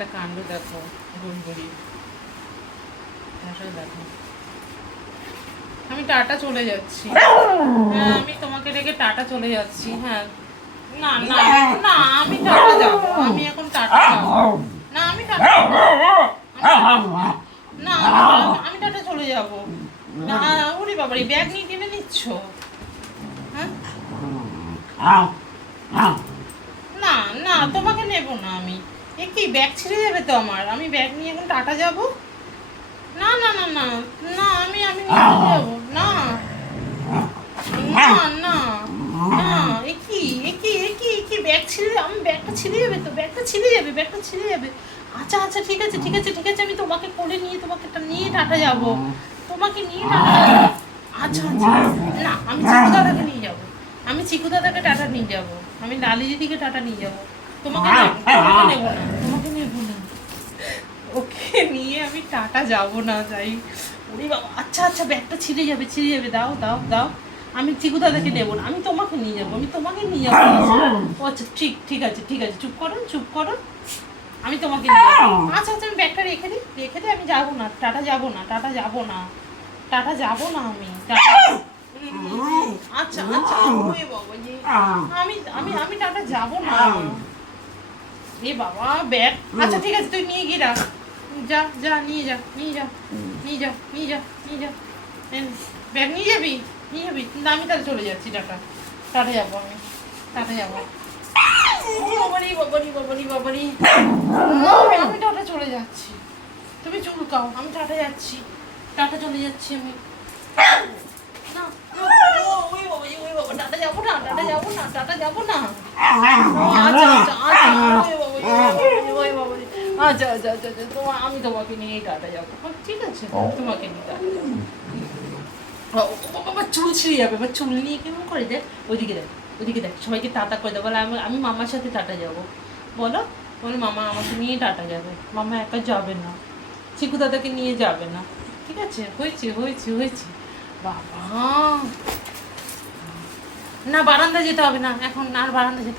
একটা কাণ্ড দেখো, গুড়গুড়ি দেখো। আমি টাটা চলে যাচ্ছি। হ্যাঁ, আমি তোমাকে রেখে টাটা চলে যাচ্ছি। হ্যাঁ, না না না, আমি টাটা যাবো, আমি এখন টাটা যাবো না, আমি টাটা না, আমি টাটা চলে যাবো না। ওরে বাবারে, ব্যাগ নিয়ে টেনে নিচ্ছ? হ্যাঁ, না না, তোমাকে নেবো না আমি। এ কি, ব্যাগ ছিঁড়ে যাবে তো আমার। আমি ব্যাগ নিয়ে এখন টাটা যাবো? না না না না না, আমি নিয়ে যাবো না না না না। এ কি ব্যাগ ছিঁড়ে, আমি ব্যাগটা ছিঁড়ে যাবে তো, ব্যাগটা ছিঁড়ে যাবে। আচ্ছা আচ্ছা, ঠিক আছে ঠিক আছে ঠিক আছে, আমি তোমাকে কোলে নিয়ে তোমাকে নিয়ে টাটা যাবো, তোমাকে নিয়ে টাটা যাবো। আচ্ছা আচ্ছা, না, আমি চিকু দাদাকে নিয়ে যাবো, আমি চিকু দাদাকে টাটা নিয়ে যাবো, আমি লালি দিদিকে টাটা নিয়ে যাবো। তোমাকে নেবো না, তোমাকে নেবো না, ওকে নিয়ে আমি টাটা যাবো না, যাই। ওরে বাবা, আচ্ছা আচ্ছা, ব্যাগটা ছিঁড়ে যাবে, দাও দাও দাও। আমি চিকু দাদাকে নেবো না, আমি তোমাকে নিয়ে যাবো, ও আচ্ছা, ঠিক ঠিক আছে ঠিক আছে, চুপ করো, আমি তোমাকে নিয়ে যাবো। আচ্ছা আচ্ছা, আমি ব্যাগটা রেখে দিই, আমি যাবো না, টাটা যাবো না আমি আচ্ছা আচ্ছা, ওরে বাবা রে, আমি টাটা যাবো না। এ বাবা, ব্যাগ, আচ্ছা ঠিক আছে, তুই নিয়ে গিয়ে রাখ, যা নিয়ে যা। ব্যাগ নিয়ে যাবি, কিন্তু আমি তাহলে চলে যাচ্ছি, টাটা যাবো, টাটা যাবো। বাবারি, আমি টাটা চলে যাচ্ছি, তুমি চুলকাও, আমি টাটা যাচ্ছি, চলে যাচ্ছি আমি। না, ওই বাবা, টাটা যাবো না। আচ্ছা, আমি তোমাকে নিয়ে টাটা যাবো। ঠিক আছে, তোমাকে নিয়ে টাটা যাবো। বাবা, চুল ছিঁড়ে যাবে, এবার চুল নিয়ে কেমন করে দেখ, ওইদিকে দেখ, সবাইকে টাটা করে দেবো, বলে আমি মামার সাথে টাটা যাবো, বলো মামা আমাকে নিয়ে টাটা যাবে, মামা একা যাবে না, চিকু দাদাকে নিয়ে যাবে না। ঠিক আছে, হয়েছে। বাবা, না বারান্দা যেতে হবে না এখন, আর বারান্দা যেতে হবে